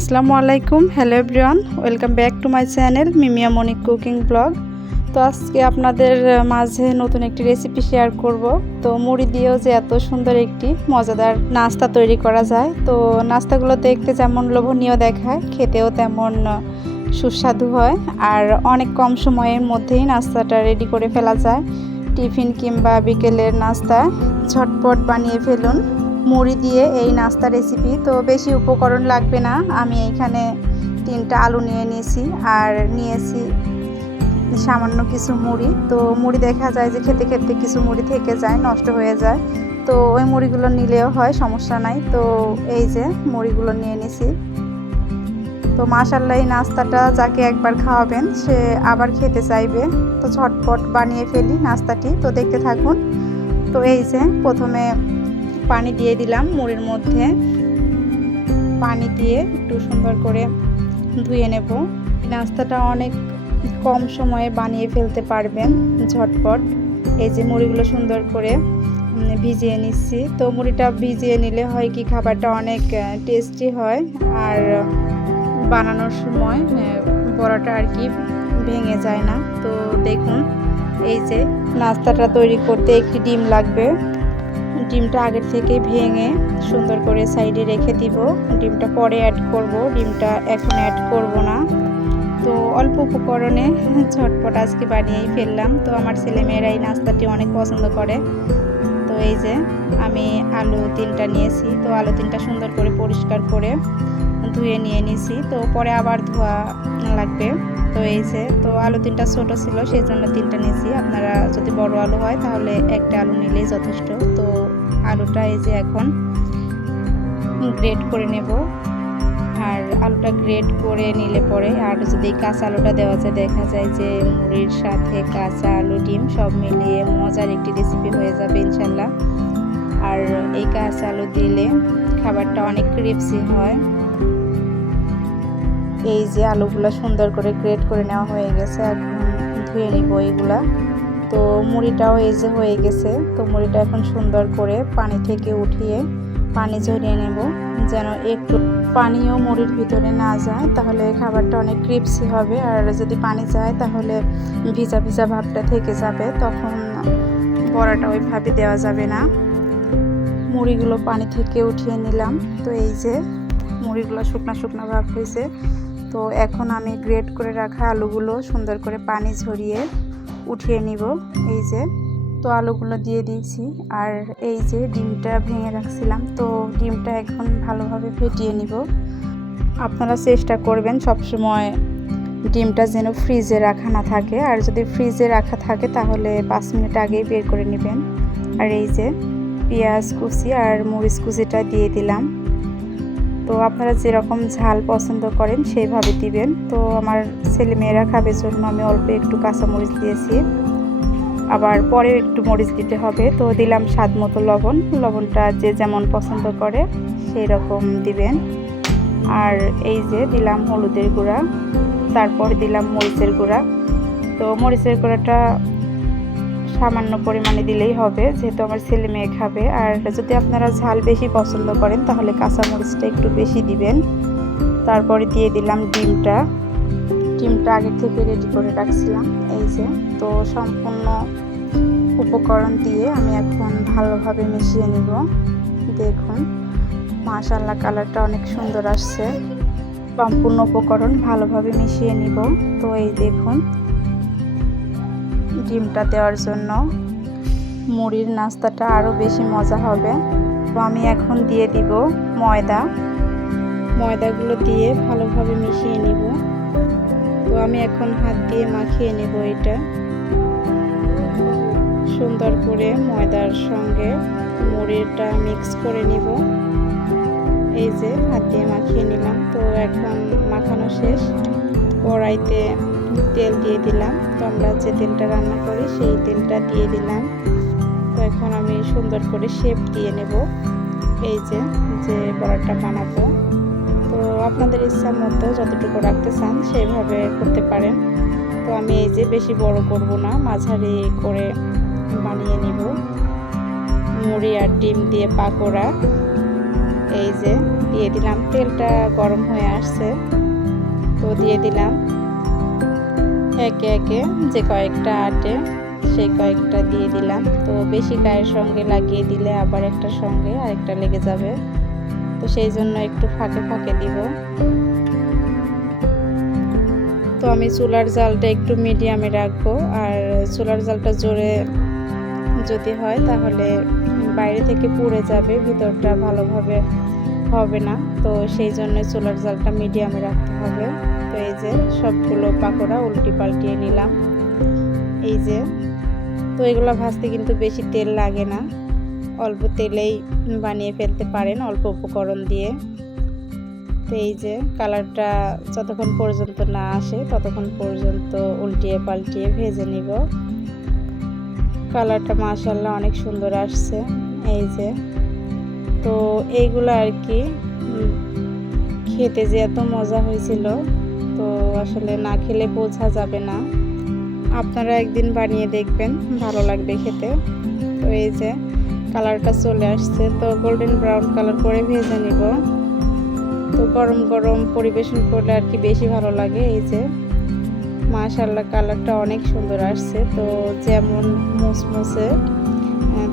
আসসালামু আলাইকুম, hello everyone, welcome back to my channel মিমিয়া মনিক কুকিং ব্লগ। তো আজকে আপনাদের মাঝে নতুন একটি রেসিপি শেয়ার করব। তো মুড়ি দিয়েও যে এত সুন্দর একটি মজাদার নাস্তা তৈরি করা যায়। তো নাস্তাগুলো দেখতে যেমন লোভনীয় দেখায়, খেতেও তেমন সুস্বাদু হয়। আর অনেক কম সময়ের মধ্যেই নাস্তাটা রেডি করে ফেলা যায়। টিফিন কিংবা বিকেলের নাস্তা ঝটপট বানিয়ে ফেলুন মুড়ি দিয়ে এই নাস্তা রেসিপি। তো বেশি উপকরণ লাগবে না। আমি এখানে 3টা আলু নিয়ে নিয়েছি আর নিয়েছি সামান্য কিছু মুড়ি। তো মুড়ি দেখা যায় যে খেতে খেতে কিছু মুড়ি থেকে যায়, নষ্ট হয়ে যায়। তো ওই মুড়িগুলো নিলেও হয়, সমস্যা নাই। তো এই যে মুড়িগুলো নিয়ে নিছি। তো মাশাআল্লাহ, এই নাস্তাটা যাকে একবার খাওয়াবেন সে আবার খেতে চাইবে। তো ঝটপট বানিয়ে ফেলি নাস্তাটি। তো দেখতে থাকুন। তো এই যে প্রথমে পানি দিয়ে দিলাম মুড়ির মধ্যে। পানি দিয়ে একটু সুন্দর করে ধুয়ে নেব। নাস্তাটা অনেক কম সময়ে বানিয়ে ফেলতে পারবেন ঝটপট। এই যে মুড়িগুলো সুন্দর করে ভিজিয়ে নিচ্ছি। তো মুড়িটা ভিজিয়ে নিলে হয় কি, খাবারটা অনেক টেস্টি হয় আর বানানোর সময় বড়াটা আর কি ভেঙে যায় না। তো দেখুন, এই যে নাস্তাটা তৈরি করতে একটি ডিম লাগবে। ডিমটা আগের থেকে ভেঙে সুন্দর করে সাইডে রেখে দিব। ডিমটা পরে অ্যাড করব, ডিমটা এখন অ্যাড করব না। তো অল্প উপকরণে ঝটপট আজকে বানিয়েই ফেললাম। তো আমার ছেলেমেয়েরা এই নাস্তাটি অনেক পছন্দ করে। তো এই যে আমি আলু 3টা নিয়েছি। তো আলু 3টা সুন্দর করে পরিষ্কার করে ধুয়ে নিয়ে নিয়েছি। তো পরে আবার ধোয়া লাগবে। তো এই যে, তো আলু 3টা ছোটো ছিল, সেই জন্য 3টা নিয়েছি। আপনারা যদি বড় আলু হয় তাহলে একটা আলু নিলেই যথেষ্ট। তো আলুটা এই যে এখন গ্রেট করে নেব। আর আলুটা গ্রেট করে নিলে পরে আর যদি কাঁচা আলুটা দেওয়া যায়, দেখা যায় যে মুড়ির সাথে কাঁচা আলু ডিম সব মিলিয়ে মজার একটি রেসিপি হয়ে যাবে ইনশাল্লাহ। আর এই কাঁচা আলু দিলে খাবারটা অনেক ক্রিপসি হয়। এই যে আলুগুলো সুন্দর করে গ্রেট করে নেওয়া হয়ে গেছে, এখন ধুয়ে নিব এইগুলা। তো মুড়িটাও এই যে হয়ে গেছে। তো মুড়িটা এখন সুন্দর করে পানি থেকে উঠিয়ে পানি ঝরিয়ে নেব, যেন একটু পানিও মুড়ির ভিতরে না যায়, তাহলে খাবারটা অনেক ক্রিপসি হবে। আর যদি পানি যায় তাহলে ভিজা ভিজা ভাবটা থেকে যাবে, তখন বড়াটা ওইভাবে দেওয়া যাবে না। মুড়িগুলো পানি থেকে উঠিয়ে নিলাম। তো এই যে মুড়িগুলো শুকনা শুকনা ভাব হয়েছে। তো এখন আমি গ্রেট করে রাখা আলুগুলো সুন্দর করে পানি ঝরিয়ে উঠিয়ে নিব। এই যে, তো আলুগুলো দিয়ে দিয়েছি। আর এই যে ডিমটা ভেঙে রাখছিলাম, তো ডিমটা এখন ভালোভাবে ফেটিয়ে নিব। আপনারা চেষ্টা করবেন সবসময় ডিমটা যেন ফ্রিজে রাখা না থাকে। আর যদি ফ্রিজে রাখা থাকে তাহলে 5 মিনিট আগেই বের করে নেবেন। আর এই যে পেঁয়াজ কুচি আর মরিচ কুচিটা দিয়ে দিলাম। তো আপনারা যেরকম ঝাল পছন্দ করেন সেইভাবে দিবেন। তো আমার ছেলেমেয়েরা খাবে জন্য আমি অল্প একটু কাঁচামরিচ দিয়েছি, আবার পরেও একটু মরিচ দিতে হবে। তো দিলাম স্বাদ মতো লবণ। লবণটা যে যেমন পছন্দ করে সেই রকম দিবেন। আর এই যে দিলাম হলুদের গুঁড়া, তারপর দিলাম মরিচের গুঁড়া। তো মরিচের গুঁড়াটা সামান্য পরিমাণে দিলেই হবে, যেহেতু আমার ছেলে মেয়ে খাবে। আর যদি আপনারা ঝাল বেশি পছন্দ করেন তাহলে কাঁচা মরিচটা একটু বেশি দিবেন। তারপরে দিয়ে দিলাম ডিমটা আগে থেকে রেডি করে রাখছিলাম। এই যে, তো সম্পূর্ণ উপকরণ দিয়ে আমি এখন ভালোভাবে মিশিয়ে নিব। দেখুন মাশাআল্লাহ, কালারটা অনেক সুন্দর আসছে। সম্পূর্ণ উপকরণ ভালোভাবে মিশিয়ে নিব। তো এই দেখুন, ডিমটা দেওয়ার জন্য মুড়ির নাস্তাটা আরও বেশি মজা হবে। তো আমি এখন দিয়ে দিব ময়দাগুলো দিয়ে ভালোভাবে মিশিয়ে নিব। তো আমি এখন হাত দিয়ে মাখিয়ে নেব। এটা সুন্দর করে ময়দার সঙ্গে মুড়িটা মিক্স করে নিব। এই যে হাত দিয়ে মাখিয়ে নিলাম। তো এখন মাখানো শেষ। কড়াইতে তেল দিয়ে দিলাম। তো আমরা যে তেলটা রান্না করি সেই তেলটা দিয়ে দিলাম। তো এখন আমি সুন্দর করে শেপ দিয়ে নেব। এই যে বড়াটা বানাবো, তো আপনাদের ইচ্ছা মতো যতটুকু রাখতে চান সেইভাবে করতে পারেন। তো আমি এই যে বেশি বড় করব না, মাঝারি করে বানিয়ে নিব। মুড়ি আর ডিম দিয়ে পাকোড়া। এই যে দিয়ে দিলাম, তেলটা গরম হয়ে আসছে, তো দিয়ে দিলাম একে একে যে কয়েকটা আটে সেই কয়েকটা দিয়ে দিলাম। তো বেশি গায়ের সঙ্গে লাগিয়ে দিলে আবার একটার সঙ্গে আরেকটা লেগে যাবে, তো সেই জন্য একটু ফাঁকে ফাঁকে দিব। তো আমি চুলার জালটা একটু মিডিয়ামে রাখবো, আর চুলার জালটা জোরে যদি হয় তাহলে বাইরে থেকে পুড়ে যাবে, ভিতরটা ভালোভাবে হবে না। তো সেই জন্য চুলার জালটা মিডিয়ামে রাখতে হবে। তো এই যে সবগুলো পাকোড়া উল্টি পাল্টিয়ে নিলাম। এই যে তো এগুলো ভাজতে কিন্তু বেশি তেল লাগে না, অল্প তেলেই বানিয়ে ফেলতে পারেন অল্প উপকরণ দিয়ে। তো এই যে কালারটা যতক্ষণ পর্যন্ত না আসে ততক্ষণ পর্যন্ত উল্টিয়ে পাল্টিয়ে ভেজে নিব। কালারটা মাশাআল্লাহ অনেক সুন্দর আসছে। এই যে তো এইগুলো আর কি খেতে যে এত মজা হয়েছিল, তো আসলে না খেলে বোঝা যাবে না। আপনারা একদিন বানিয়ে দেখবেন, ভালো লাগবে খেতে। তো এই যে কালারটা চলে আসছে, তো গোল্ডেন ব্রাউন কালার করে ভেজে নিব। তো গরম গরম পরিবেশন করলে আর কি বেশি ভালো লাগে। এই যে মাশাআল্লাহ কালারটা অনেক সুন্দর আসছে। তো যেমন মুসমুসে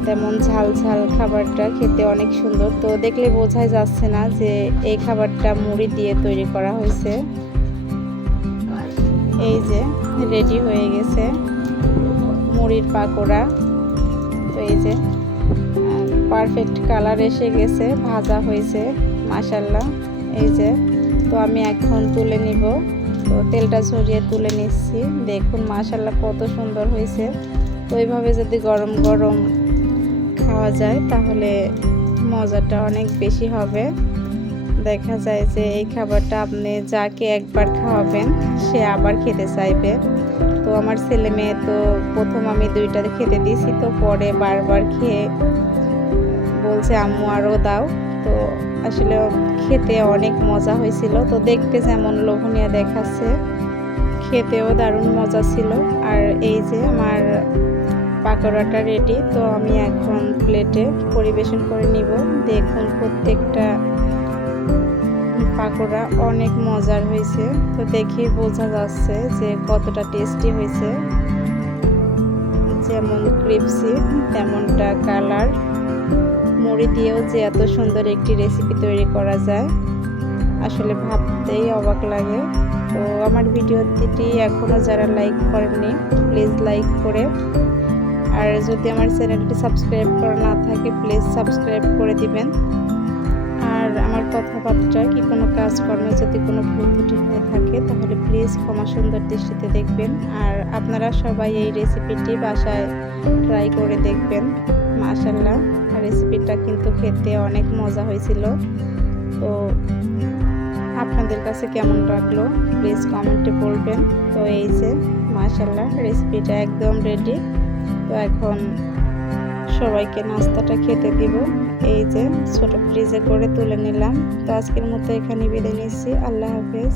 তেমন ঝাল ঝাল, খাবারটা খেতে অনেক সুন্দর। তো দেখলে বোঝাই যাচ্ছে না যে এই খাবারটা মুড়ি দিয়ে তৈরি করা হয়েছে। এই যে রেডি হয়ে গেছে মুড়ির পাকোড়া। তো এই যে পারফেক্ট কালার এসে গেছে, ভাজা হয়েছে মাশাআল্লাহ। এই যে তো আমি এখন তুলে নিব। তো তেলটা ছড়িয়ে তুলে নিচ্ছি। দেখুন মাশাআল্লাহ কত সুন্দর হয়েছে। তো এইভাবে যদি গরম গরম খাওয়া যায় তাহলে মজাটা অনেক বেশি হবে। দেখা যায় যে এই খাবারটা আপনি যাকে একবার খাওয়াবেন সে আবার খেতে চাইবে। তো আমার ছেলে মেয়ে তো প্রথম আমি 2টা খেতে দিয়েছি, তো পরে বারবার খেয়ে বলছে আম্মু আরও দাও। তো আসলে খেতে অনেক মজা হয়েছিল। তো দেখতে যেমন লোভনীয় দেখাচ্ছে, খেতেও দারুণ মজা ছিল। আর এই যে আমার পাকোড়াটা রেডি। তো আমি এখন প্লেটে পরিবেশন করে নিব। দেখুন প্রত্যেকটা পাকোড়া অনেক মজার হয়েছে। তো দেখেই বোঝা যাচ্ছে যে কতটা টেস্টি হয়েছে। যেমন ক্রিপসি তেমনটা কালার। মুড়ি দিয়েও যে এত সুন্দর একটি রেসিপি তৈরি করা যায় আসলে ভাবতেই অবাক লাগে। তো আমার ভিডিওটি এখনও যারা লাইক করেননি প্লিজ লাইক করে, আর যদি আমার চ্যানেলটি সাবস্ক্রাইব করা না থাকে প্লিজ সাবস্ক্রাইব করে দিবেন। আর আমার কথাবার্তা কি কোনো কাজকর্মে যদি কোনো ভুল ত্রুটি হয়ে থাকে তাহলে প্লিজ ক্ষমা সুন্দর দৃষ্টিতে দেখবেন। আর আপনারা সবাই এই রেসিপিটি বাসায় ট্রাই করে দেখবেন। মাশাআল্লাহ রেসিপিটা কিন্তু খেতে অনেক মজা হয়েছিল। তো আপনাদের কাছে কেমন লাগলো প্লিজ কমেন্টে বলবেন। তো এই যে মাশাআল্লাহ রেসিপিটা একদম রেডি। তো এখন সবাইকে নাস্তাটা খেতে দিব। এই যে ছোট ফ্রিজে করে তুলে নিলাম। তো আজকের মতো এখানে বিদায় নিচ্ছি। আল্লাহ হাফেজ।